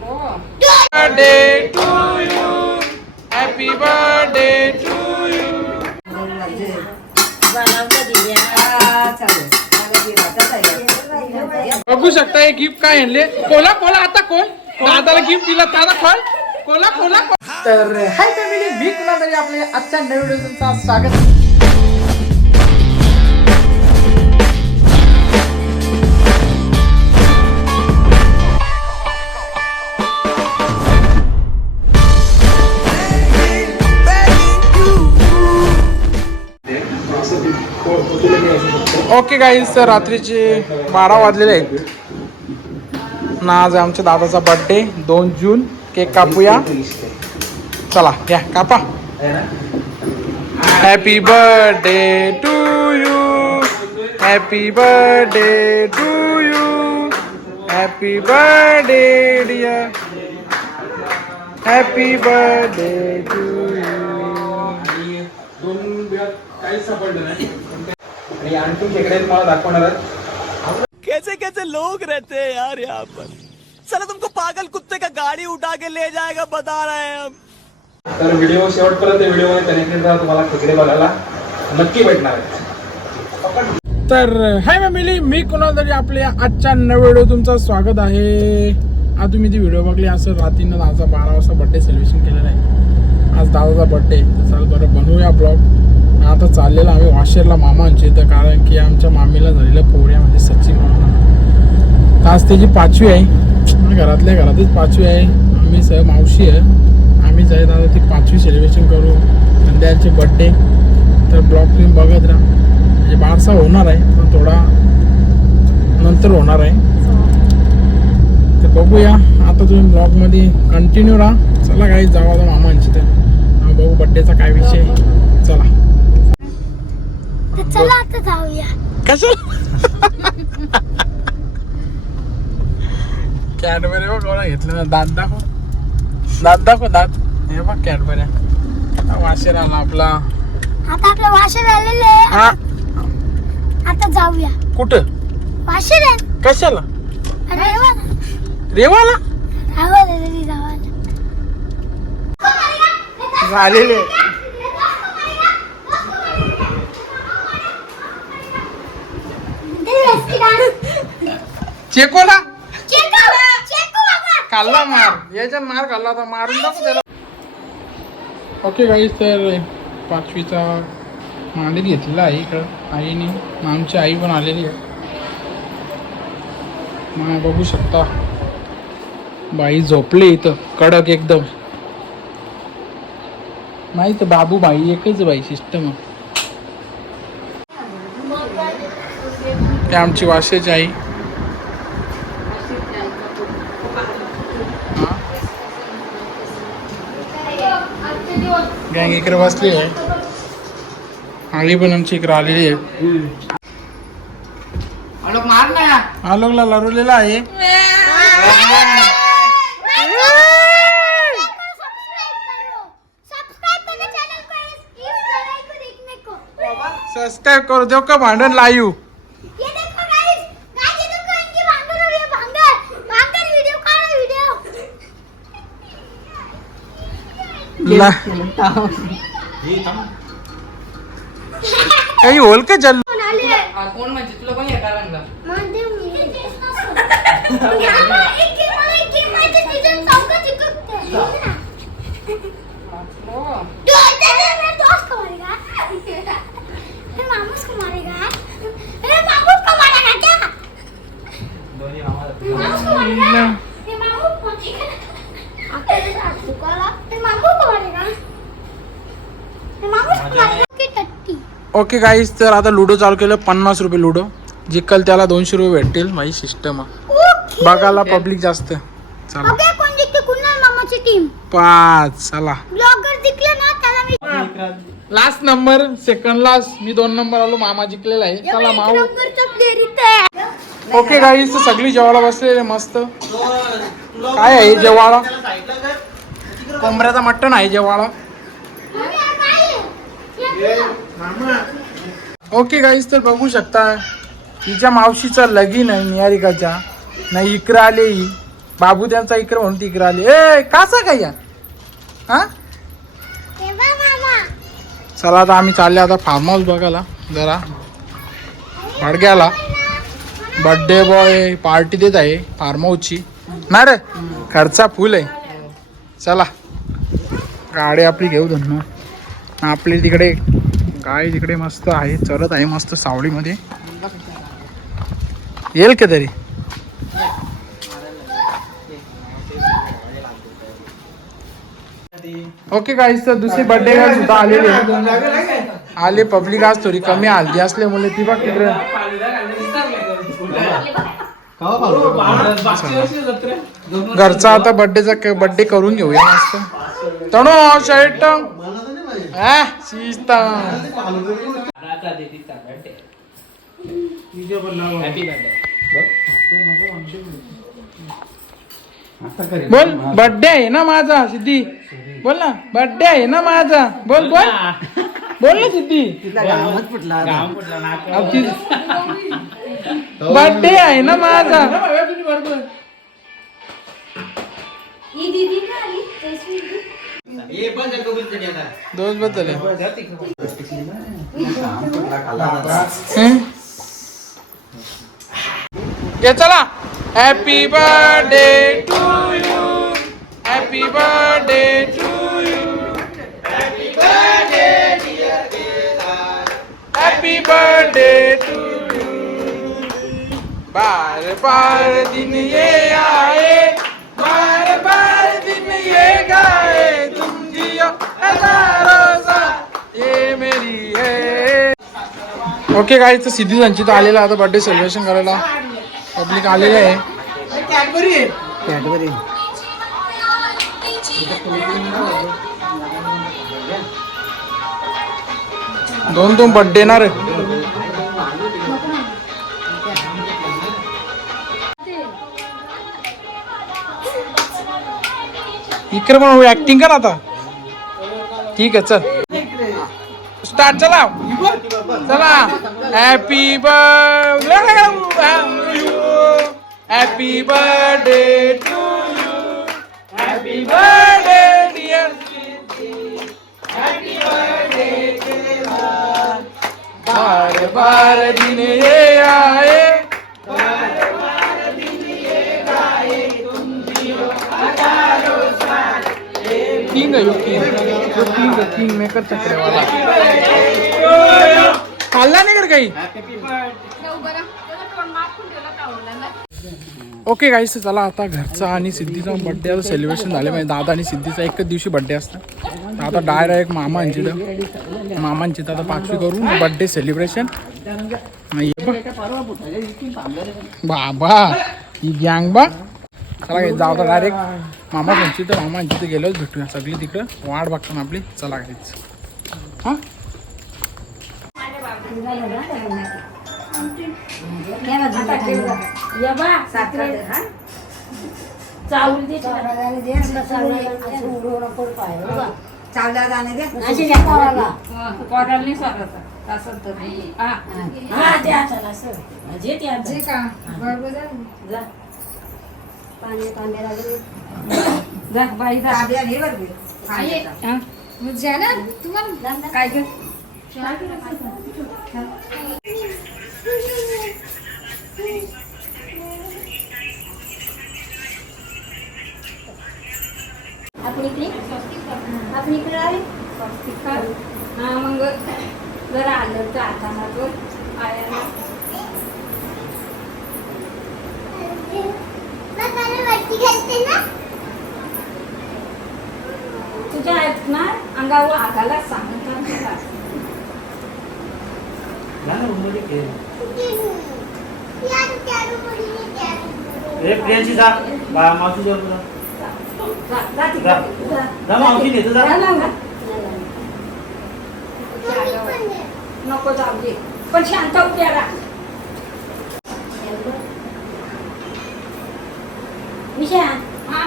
Birthday to you happy birthday to you बघू शकता हे गिफ्ट काय आणले? कोला कोला आता कोण? दादाला गिफ्ट दिला दादा खोल कोला कोला तर हाय फॅमिली मी कुणाल तरी आपले आजच्या नवीन व्हिडिओ स्वागत. ओके गाईज रात्रीचे बारा वाजलेले आहेत. ना आज आमच्या दादाचा बर्थडे दोन जून. केक कापूया. चला या कापा. Happy birthday to you happy birthday to you happy birthday dear happy birthday to you दोन सापडलं नाही. आणि आणखी खेकडे तुम्हाला दाखवणार आहेत कैसे कैसे लोग रहते हैं यार यहाँ पर। चलो तुमको पागल कुत्ते का गाड़ी उठा के ले जाएगा बता रहे हैं हम। तर व्हिडिओ शेवटपर्यंत व्हिडिओ कनेक्टेड राहा तुम्हाला खेकडे बघायला नक्की भेटणार आहेत तर हाय फॅमिली मी कुणाल तरी आपल्या आजच्या नव्या व्हिडिओ तुमचं स्वागत आहे. आज तुम्ही ती व्हिडिओ बघली असं रात्रीनं दादाचा बारा वाजता बर्थडे सेलिब्रेशन केलेलं आहे. आज दादाचा बर्थडे तर चाल बरं बनवूया ब्लॉग आता चाललेलं आम्ही वाशेरला मामांची तर कारण की आमच्या मामीला झालेलं पोऱ्यामध्ये सचिन मामा. तर आज त्याची पाचवी आहे. घरातल्या घरातच पाचवी आहे. आम्ही सह मावशी आहे. आम्ही जायत आता ती पाचवी सेलिब्रेशन करू. संध्याचे बड्डे तर ब्लॉक तुम्ही बघत राहा. म्हणजे बारसा होणार आहे पण थोडा नंतर होणार आहे. तर बघूया. आता तुम्ही ब्लॉगमध्ये कंटिन्यू राहा. चला काही जाऊ आता मामांची तर हा बघू बड्डेचा काय विषय आहे. चला तर चला आता कसं कॅडबरी बघ कोणा घेतलं ना दात दाखव दात दाखव दात हे बघ कॅडबऱ्या वाशेर आला आपला आता आपलं वाशे झालेलं आहे हा आता जाऊया कुठं वाशे रे कशाला वा रेवाला राहावं तरी जावायला झालेले चेकोला? खाल्ला मार. याच्यात मार खाल्ला होता. मारून टाकू त्याला. ओके गाईज तर पाचवीचा मांडीत घेतलेला आहे इकडं. आईने. आमची आई पण आलेली आहे. मग बघू शकता. बाई झोपले इथं. कडक एकदम. नाही तर बाबू बाई एकच बाई सिस्टम ते आमची वाशेची आई. गँग इकडे बसली आहे आली पण आमची इकडे आलेली आहे आलोकला लरवलेला आहे सबस्क्राईब करू देऊ का भांडण लाईव्ह ला। काही होल का जल्लो कोण म्हणजे तुला कोणी हे करायला मामूस को मारेगा अरे मामूस को मारेगा क्या मामूस को मारेगा ये मामू मारेगा आपके साथ दुकाला ये मामू को मारेगा ये मामूस को मारेगा की टट्टी ओके गाईज तर आता लुडो चालू केलं पन्नास रुपये लुडो जिकल त्याला दोनशे रुपये भेटतील माझी सिस्टम बघायला पब्लिक जास्त. चला. पाच चला. लास्ट नंबर सेकंड लास्ट मी दोन नंबर आलो मामा जिंकलेला आहे. चला माऊ. ओके गाईज तर सगळी जेवायला बसलेले मस्त. काय आहे जेवाळा कोंबड्याचा मटण आहे जेवाळा ओके गाईज तर बघू शकता तिच्या मावशीचा लगीन आहे निहारिकाच्या नाही इकडं आले ही. बाबू त्यांचा इकडे म्हणून तिकडे आले. ए कासा काय या हा? चला आता आम्ही चालले आता फार्म हाऊस बघायला जरा. भाडग्याला. बर्थडे बॉय पार्टी देत आहे फार्म हाऊसची ना रे? खर्चा फुल आहे. चला. गाडी आपली घेऊ धन्नो आपली तिकडे गाय तिकडे मस्त आहे चरत आहे मस्त सावळीमध्ये येईल का तरी? ओके गाईस तर दुसरी बर्थडे गाय सुद्धा आलेली आले पब्लिक आज थोडी कमी हल्दी असल्यामुळे ती बघ तिकडे. घरचा आता बर्थडेचा बर्थडे करून घेऊया मस्त. तणू शर्ट बोल बर्थडे आहे ना माझा सिद्धी. बोल ना बर्थडे आहे ना माझा. बोल बोल बोल. ना. सिद्धी. बर्थडे आहे ना माझा. ही दीदी ना आली तेजस्वी दीदी. दोषबद्दल हम्म? ये चला। Happy birthday to you happy birthday to you happy birthday to you बार बार दिन ये आए बार बार दिन ये गाए। ओके गाईच तर सिद्धी संचित आलेला आता बर्थडे सेलिब्रेशन करायला. पब्लिक आलेले आहे. दोन दोन बर्थडे येणार आहे इकडे पण ऍक्टिंग कर आता. ठीक आहे चल. स्टार्ट चला. चला. Happy birthday happy birthday to happy birthday dear बार बार दिन ये आए. तीन है यो तो किंग किंग मेकर चक्रे वाला खाल्ला नाही कर काही? ओके गाईस चला आता घरचा आणि सिद्धीचा बड्डे सेलिब्रेशन झाले म्हणजे दादा आणि सिद्धीचा एकच दिवशी बड्डे असतं. आता डायरेक्ट मामांची तर मामांची तर आता पाचवी करून बड्डे सेलिब्रेशन नाही बाबा ही गँग बा चला काही जाऊ डायरेक्ट मामा त्यांची तर मामांची तर गेलोच भेटूया. सगळी तिकडं. वाट बघतो ना आपली. चला काहीच हां? चावल दे जाणे असं तर हा. जे का बरोबर जा. जा बाई जा. हा, तुम्हाला काय आपण इकडे? आपण इकडे आले? हा मग जरा आलं तर आता मागं आया ना तुझ्या आहेत ना अंगावर आगाला प्रियांशी जा. बा मावशी जवळ. जा, मावशी नेतो जा. पण दे. नको जाऊ दे. पण शांत उभ्या राहा. Misha. Ma.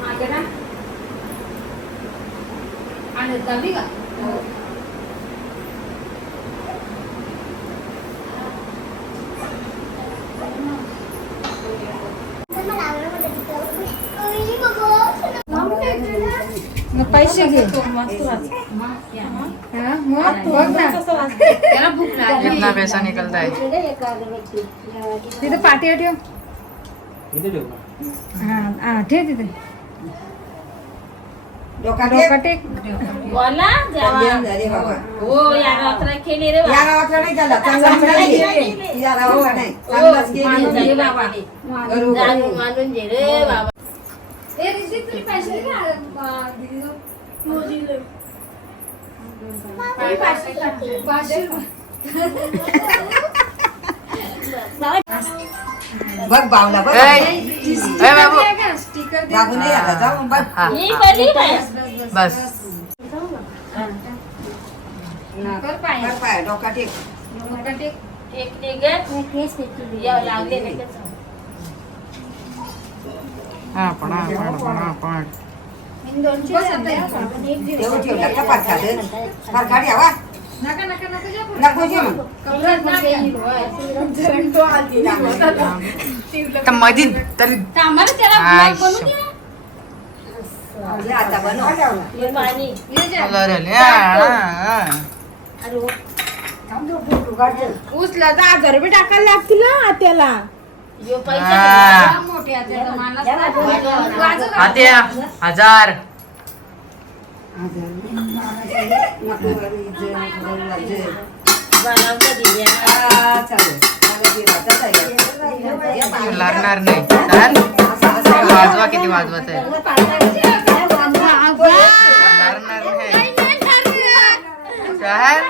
Ma, jana. Ada tadi enggak? Paisa gitu, mas tuh. कितना पैसा निकलता है तिथे पाठी ठेव इथे ठेव ना. हा हा ठेव तिथे. डोका डोका टेक. बोला कल्याण झाले बाबा. हो या रात्र केली रे या गावातला नाही झाला चांगलाच केली या गावातला नाही चांगलाच केली बाबा. बरोबर. जाणून मानून जे रे बाबा. ए ऋषी तुझे पैसे दे ना आ, दीदी पाचशे बघ बावला बघ. बाबू स्टिकर दे बाबू नाही जाऊ बघ. हा बस. कर पाय. डोका टेक. हा पण पण पण. ठेव पाच खात फार गाडी हवा नका नका नका. नको. तर मधी तरी त्याला बनवून आता बनव. ये जा. उचला तर हजार रुपये टाकायला लागतील ना त्याला. हा. आत्या हजार. लागणार नाही. चाल. वाजवा किती वाजवत आहे. लागणार नाही. चाल.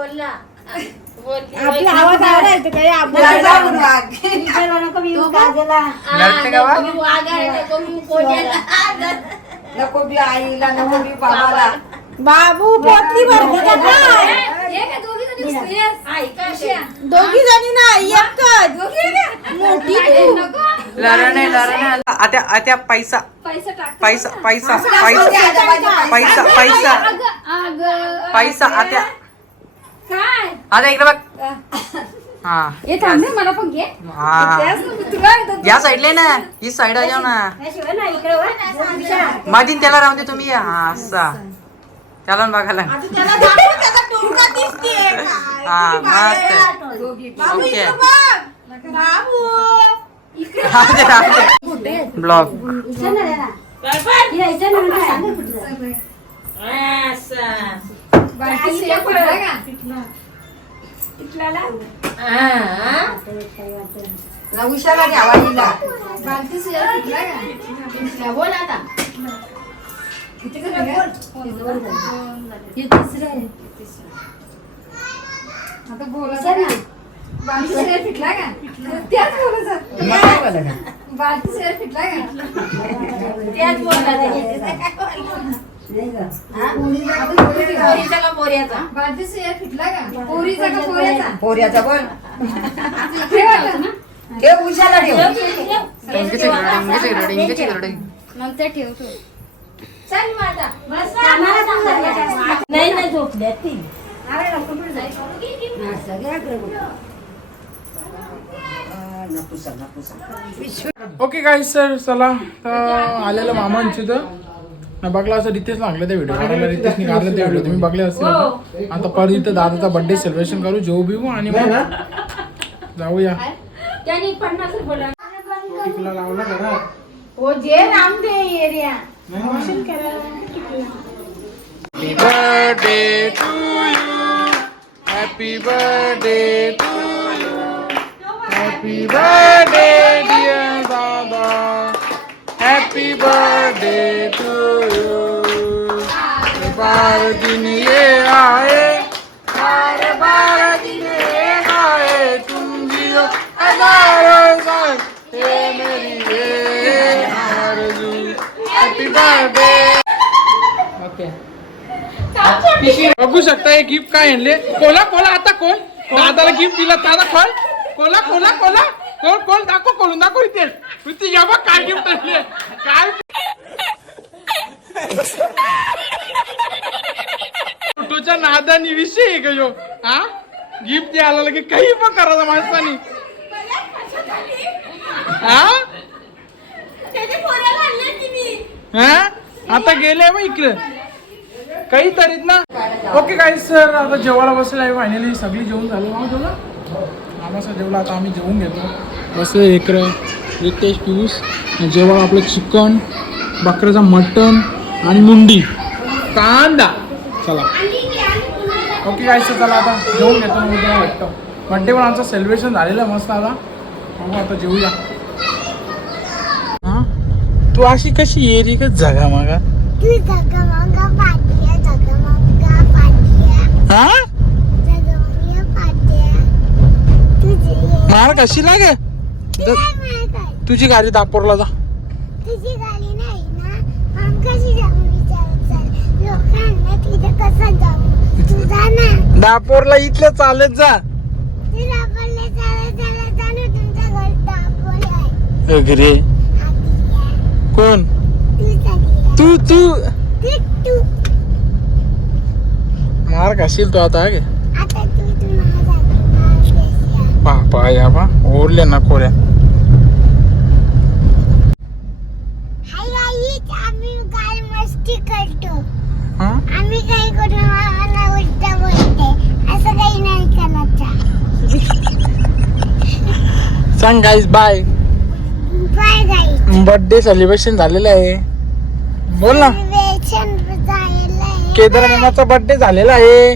आपला आवाज काही नको, बी आईला नको बी बाबाला. बाबू पोटली भरली का हे दोघी जणी एकच. मोठी नाही लढ नाही आत्या आत्या पैसा. पैसा टाक. पैसा पैसा पैसा पैसा. पैसा आत्या. काय आता इकडे बघ हा हे थांब ना, मला पण घे हा त्याच ना, तुला एकदा- या साईडला ना ही साईड जाऊ ना मधीन त्याला राहून दे तुम्ही हा असा चला ना बघायला त्याला दाखव, त्याचा टोका दिसतेय. काय? हा मस्त बाबू, ओके इकडं बघ. बाबू ब्लॉग असं. बाकी सेफ होता का? हा, हा. ना उशाला घ्यावा हिला बालती सेफ होता का? बोल आता किती का बोल? हे तिसरं आहे. आता बोलायचं ना. बालती सेफ फिटला का? त्याच बोलायचं. बालती सेफ फिटला का? त्याच बोलायचं. पोरीचा का? पोऱ्याचा? बालती सेफ फिटला का? पोरीचा का पोऱ्याचा? पोऱ्याचा बोल. वाटलं ना? ठेव उशाला ठेव. इंग्लिश इंग्लिश इंग्लिश इंग्लिश मग ते ठेवतो चल माझा. बस. ना. नाही नाही झोपल्या ती. नपुसा नपुसा ओके काय सर चला. आलेलं मामांची तर नाही बघला असं रितेश लागलं त्या व्हिडिओ करायला रितेशने काढलं त्या व्हिडिओ तुम्ही बघले असतील आता. आता परत इथं दादाचा बर्थडे सेलिब्रेशन करू जेऊ बिऊ आणि मग जाऊया. त्यांनी पन्नास टिकला लावला. घरात हो जे राम दे area. Happy birthday to you. Happy birthday to you. Happy birthday, dear Dada. Happy birthday to you. बार दिन ये आए बार बार दिन ये आए तुम जियो हज़ारों साल ये मेरी ये आरज़ू हैप्पी बर्थडे ओके। बघू शकता हे गिफ्ट काय आणले कोला कोला आता कोण दादाला गिफ्ट दिला दादा खोल. कोला कोला कोला. कोण कोण दाखव कोण दाखव इथे. इथे या बघ काय गिफ्ट आणले काय? फोटोच्या नादानी विषयी विषय आहे का हा? गिफ्ट द्यायला लगे काही पण करायचं माणसानी. हा? हा? आता गेले मग इकडे. काही तरीत ना. ओके काही सर आता जेवायला बसलाय आहे. फायनली सगळी जेवण झालं. मग तुला? आम्हाला जेवलं आता आम्ही जेवून घेतो. बसले इकडं. रितेश पियूष जेवण आपलं चिकन बकऱ्याचा मटन आणि मुंडी. कांदा. चला. ओके काय सर चला आता जेवून घेतो मग उद्या वाटतं बड्डे पण आमचं सेलिब्रेशन झालेलं आहे मस्त आता. बघू आता जेवूया हा? तू अशी कशी येरी का जगा मागा हा? तुझी मार कशी लाग? तुझी गाडी दापोरला जा. तुझी गाडी नाही ना? मग कशी जाऊ विचारत चाल? लोकांना तिथे कसं जाऊ? तू जा ना. दापोरला इथल्या चालत जा. अगरे कोण? तू तू. मार खाशील तू आता गे. माझा बापा या बा ओरले ना कोऱ्या हाय गाईज आम्ही काय मस्ती करतो. आम्ही काही करू मला उलट बोलते. असं काही नाही करायचं सांग guys bye bye guys birthday celebration झालेलं आहे. बोल ना. वेचन जायला केदार मामाचा बर्थडे झालेला आहे.